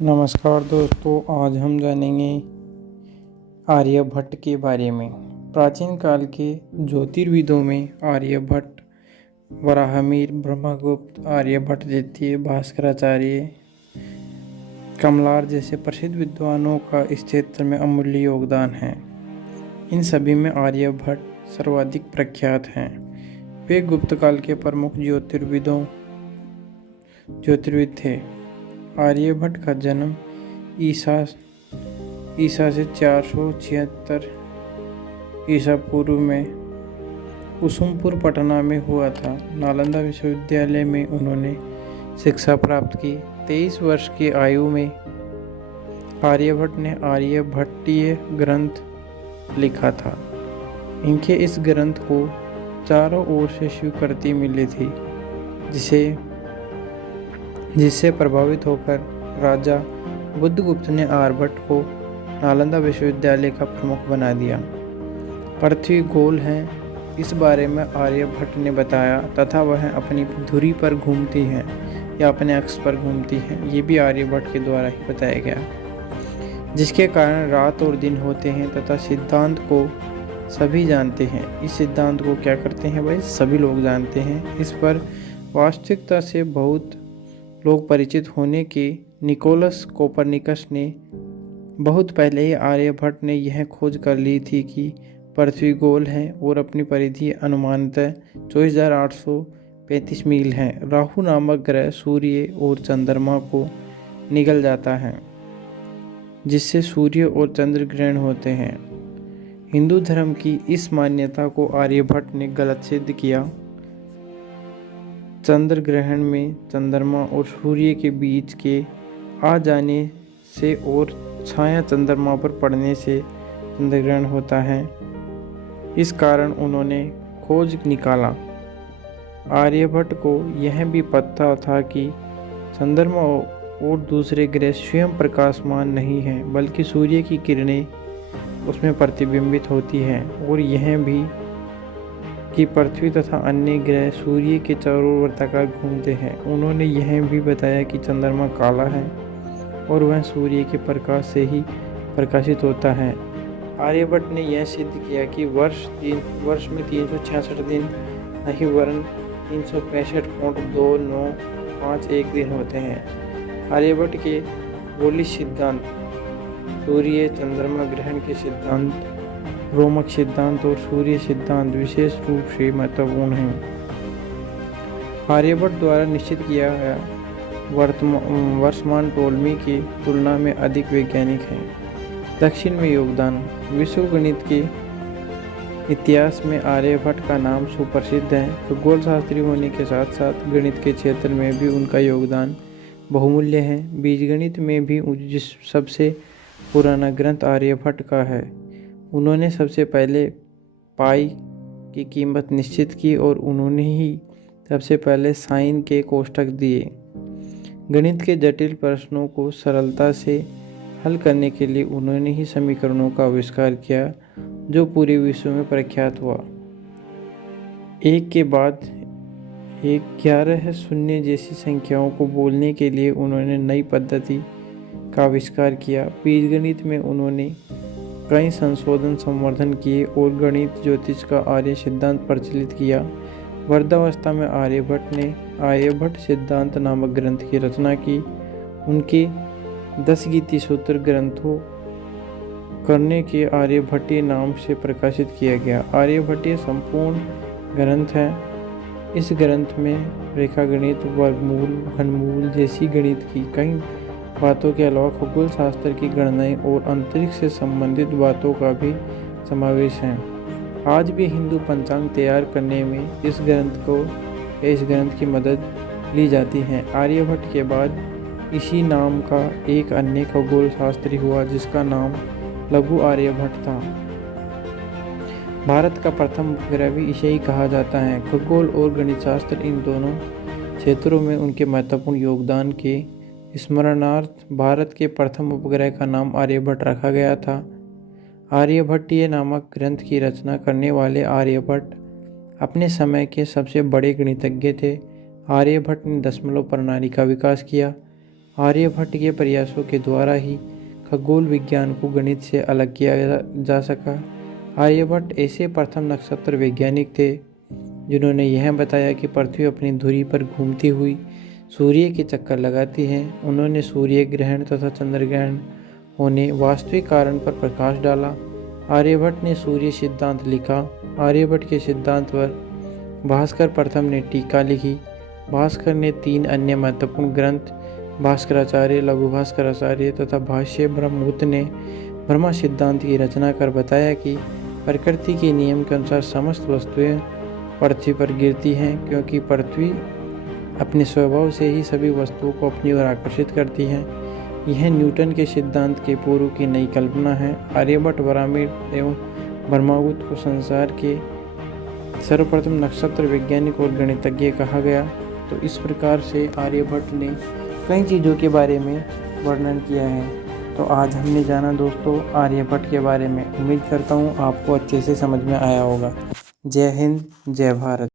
नमस्कार दोस्तों, आज हम जानेंगे आर्यभट्ट के बारे में। प्राचीन काल के ज्योतिर्विदों में आर्यभट्ट, वराहमिहिर, ब्रह्मगुप्त, आर्यभट्ट द्वितीय, भास्कराचार्य, कमलार जैसे प्रसिद्ध विद्वानों का इस क्षेत्र में अमूल्य योगदान है। इन सभी में आर्यभट्ट सर्वाधिक प्रख्यात हैं। वे गुप्त काल के प्रमुख ज्योतिर्विद थे। आर्यभट्ट का जन्म ईसा से 476 ईसा पूर्व में कुसुमपुर पटना में हुआ था। नालंदा विश्वविद्यालय में उन्होंने शिक्षा प्राप्त की। 23 वर्ष की आयु में आर्यभट्ट ने आर्यभट्टीय ग्रंथ लिखा था। इनके इस ग्रंथ को चारों ओर से स्वीकृति मिली थी, जिससे प्रभावित होकर राजा बुद्धगुप्त ने आर्यभट्ट को नालंदा विश्वविद्यालय का प्रमुख बना दिया। पृथ्वी गोल है, इस बारे में आर्यभट्ट ने बताया तथा वह अपनी धुरी पर घूमती है या अपने अक्ष पर घूमती है, ये भी आर्यभट्ट के द्वारा ही बताया गया, जिसके कारण रात और दिन होते हैं तथा सिद्धांत को सभी जानते हैं। इस सिद्धांत को क्या करते हैं भाई, सभी लोग जानते हैं। इस पर वास्तविकता से बहुत लोग परिचित होने के निकोलस कोपरनिकस ने बहुत पहले ही आर्यभट्ट ने यह खोज कर ली थी कि पृथ्वी गोल है और अपनी परिधि अनुमानतः 24,835 मील है। राहु नामक ग्रह सूर्य और चंद्रमा को निगल जाता है, जिससे सूर्य और चंद्र ग्रहण होते हैं। हिंदू धर्म की इस मान्यता को आर्यभट्ट ने गलत सिद्ध किया। चंद्र ग्रहण में चंद्रमा और सूर्य के बीच के आ जाने से और छाया चंद्रमा पर पड़ने से चंद्र ग्रहण होता है। इस कारण उन्होंने खोज निकाला। आर्यभट्ट को यह भी पता था कि चंद्रमा और दूसरे ग्रह स्वयं प्रकाशमान नहीं हैं, बल्कि सूर्य की किरणें उसमें प्रतिबिंबित होती हैं, और यह भी कि पृथ्वी तथा अन्य ग्रह सूर्य के चारों ओर वर्ताकार घूमते हैं। उन्होंने यह भी बताया कि चंद्रमा काला है और वह सूर्य के प्रकाश से ही प्रकाशित होता है। आर्यभट्ट ने यह सिद्ध किया कि वर्ष में 366 दिन नहीं वरन 365.2951 दिन होते हैं। आर्यभट्ट के गोलीय सिद्धांत, सूर्य चंद्रमा ग्रहण के सिद्धांत, रोमक सिद्धांत और सूर्य सिद्धांत विशेष रूप से महत्वपूर्ण हैं। आर्यभट्ट द्वारा निश्चित किया गया वर्षमान टोलमी की तुलना में अधिक वैज्ञानिक हैं। दक्षिण में योगदान, विश्व गणित के इतिहास में आर्यभट्ट का नाम सुप्रसिद्ध है। खगोल शास्त्री होने के साथ साथ गणित के क्षेत्र में भी उनका योगदान बहुमूल्य है। बीजगणित में भी जिस सबसे पुराना ग्रंथ आर्यभट्ट का है। उन्होंने सबसे पहले पाई की कीमत निश्चित की और उन्होंने ही सबसे पहले साइन के कोष्ठक दिए। गणित के जटिल प्रश्नों को सरलता से हल करने के लिए उन्होंने ही समीकरणों का आविष्कार किया, जो पूरे विश्व में प्रख्यात हुआ। एक के बाद एक 11 शून्य जैसी संख्याओं को बोलने के लिए उन्होंने नई पद्धति का आविष्कार किया। बीजगणित में उन्होंने कई संशोधन संवर्धन किए और गणित ज्योतिष का आर्य सिद्धांत प्रचलित किया। वृद्धावस्था में आर्यभट्ट ने आर्यभट्ट सिद्धांत नामक ग्रंथ की रचना की। उनके 10 गीति सूत्र ग्रंथों करने के आर्यभट्टीय नाम से प्रकाशित किया गया। आर्यभट्टीय संपूर्ण ग्रंथ है। इस ग्रंथ में रेखागणित, वर्गमूल, घनमूल जैसी गणित की कई बातों के अलावा खगोल शास्त्र की गणनाएं और अंतरिक्ष से संबंधित बातों का भी समावेश है। आज भी हिंदू पंचांग तैयार करने में इस ग्रंथ की मदद ली जाती है। आर्यभट्ट के बाद इसी नाम का एक अन्य खगोल शास्त्री हुआ, जिसका नाम लघु आर्यभट्ट था। भारत का प्रथम उपग्रह भी इसे ही कहा जाता है। खगोल और गणित शास्त्र, इन दोनों क्षेत्रों में उनके महत्वपूर्ण योगदान के स्मरणार्थ भारत के प्रथम उपग्रह का नाम आर्यभट्ट रखा गया था। आर्यभट्टीय नामक ग्रंथ की रचना करने वाले आर्यभट्ट अपने समय के सबसे बड़े गणितज्ञ थे। आर्यभट्ट ने दशमलव प्रणाली का विकास किया। आर्यभट्ट के प्रयासों के द्वारा ही खगोल विज्ञान को गणित से अलग किया जा सका। आर्यभट्ट ऐसे प्रथम नक्षत्र वैज्ञानिक थे जिन्होंने यह बताया कि पृथ्वी अपनी धुरी पर घूमती हुई सूर्य के चक्कर लगाती है। उन्होंने सूर्य ग्रहण तथा चंद्र ग्रहण होने वास्तविक कारण पर प्रकाश डाला। आर्यभट्ट ने सूर्य सिद्धांत लिखा। आर्यभट्ट के सिद्धांत पर भास्कर प्रथम ने टीका लिखी। भास्कर ने 3 अन्य महत्वपूर्ण ग्रंथ भास्कराचार्य, लघु भास्कराचार्य तथा भाष्य ब्रह्मगुप्त ने ब्रह्म सिद्धांत की रचना कर बताया कि प्रकृति के नियम के अनुसार समस्त वस्तुएं पृथ्वी पर गिरती हैं, क्योंकि पृथ्वी अपने स्वभाव से ही सभी वस्तुओं को अपनी ओर आकर्षित करती है। यह न्यूटन के सिद्धांत के पूर्व की नई कल्पना है। आर्यभट्ट, ब्राह्मण एवं ब्रह्मगुप्त को संसार के सर्वप्रथम नक्षत्र वैज्ञानिक और गणितज्ञ कहा गया। तो इस प्रकार से आर्यभट्ट ने कई चीज़ों के बारे में वर्णन किया है। तो आज हमने जाना दोस्तों आर्यभट्ट के बारे में। उम्मीद करता हूँ आपको अच्छे से समझ में आया होगा। जय हिंद, जय भारत।